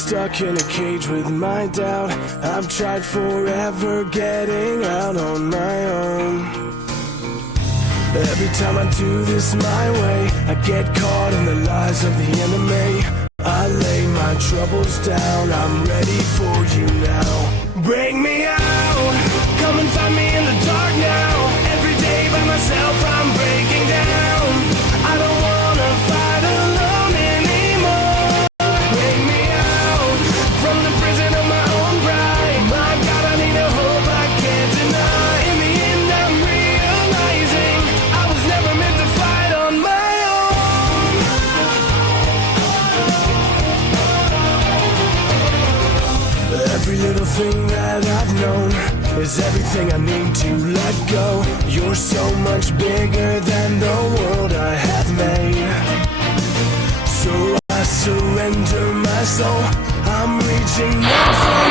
stuck in a cage with my doubt. I've tried forever getting out on my own. Every time I do this my way, I get caught in the lies of the enemy. I lay my troubles down, I'm ready for you now. Bring me out, come and find me in the dark now. Every day by myself I'm breaking down. I don't wanna fight alone anymore. Bring me out, from the prison of my own pride. My God, I need a hope I can't deny. In the end I'm realizing I was never meant to fight on my own. Every little thing that I've known is everything I need to let go. You're so much bigger than the world I have made. So I surrender my soul. I'm reaching out for